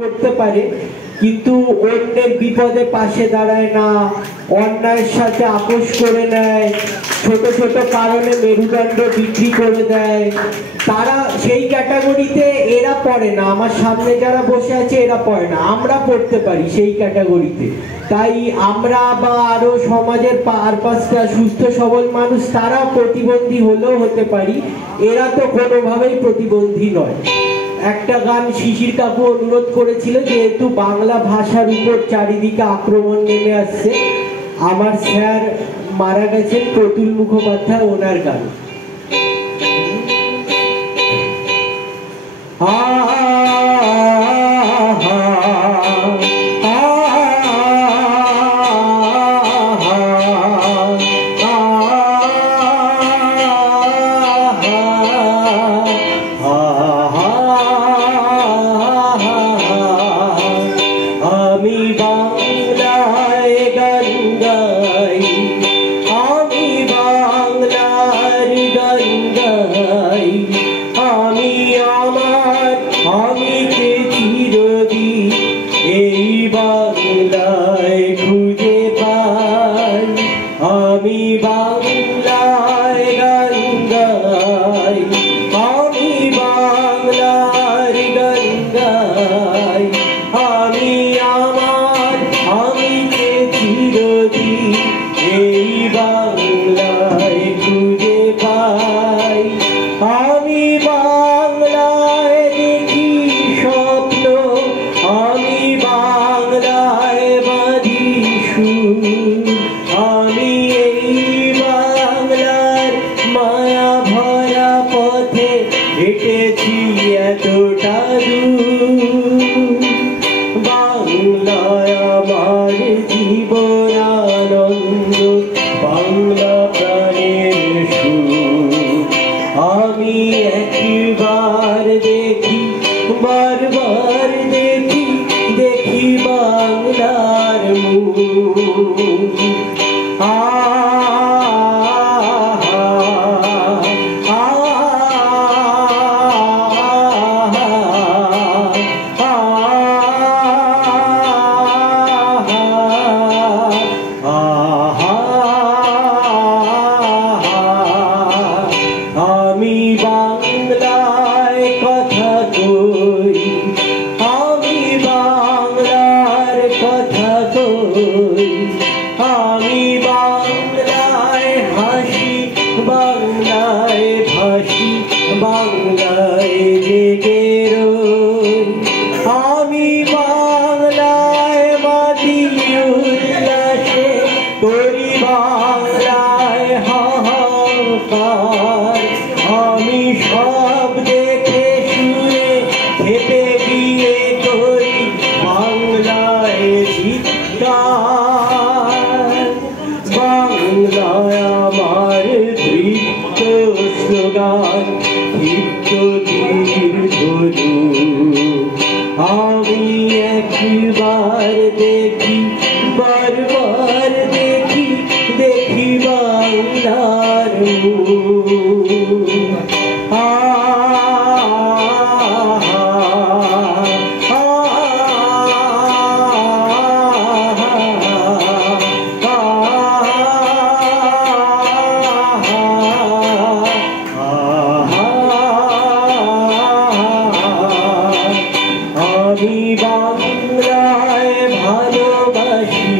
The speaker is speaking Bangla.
করতে পারে কিন্তু অন্যের বিপদে পাশে দাঁড়ায় না, অন্যায়ের সাথে আপোষ করে নেয়, ছোট ছোট কারণে মেরুদণ্ড বিক্রি করে দেয়, তারা সেই ক্যাটাগরিতে এরা পড়ে না। আমার সামনে যারা বসে আছে এরা পড়ে না, আমরা পড়তে পারি সেই ক্যাটাগরিতে। তাই আমরা বা আরো সমাজের আর পাঁচটা সুস্থ সবল মানুষ তারা প্রতিবন্ধী হলেও হতে পারি, এরা তো কোনোভাবেই প্রতিবন্ধী নয়। একটা গান শিশির কাকু অনুরোধ করেছিল, যেহেতু বাংলা ভাষার উপর চারিদিকে আক্রমণ নেমে আসছে, আমার স্যার মারা গেছেন প্রতুল মুখোপাধ্যায়, ওনার গান। আমি বাংলায় গান গাই, আমি বাংলার গান গাই, আমি আমার আমিকে চিরদিন এই বাংলায় খুঁজে পাই। আমি বাংলায় গান গাই, আমি বাংলার গান গাই, আমি আমার আমিকে চিরদিন এই বাংলায় খুঁজে পাই। আমি বাংলায় দেখি স্বপ্ন, আমি বাংলায় বাঁধি সুর, আমি এই বাংলার মায়া ভরা পথে হেঁটেছি এতটা দূর। বাংলায় আমার জীবন আনন্দ, বাংলা প্রাণের সুর। আমি একবার দেখি, বারবার দেখি, দেখি বাংলার মুখ। আমি বাংলায় কথা কই, আমি বাংলার কথা কই, আমি বাংলায় হাসি, বাংলায় ভাসি, বাংলায় জেগে রই। আমি বাংলায় বাঁধি উল্লাসে, করি বাংলায় হাহাকার। আমি সব দেখে শুনে খেতে গিয়ে করি বাংলায় চিৎকার। বাংলায় আমার দৃপ্ত স্লোগান, দীপ্ত তীর ধনু। আমি একবার দেখি, বারবার দেখি, দেখি বাংলার মুখ। আমি বাংলায় ভালোবাসি।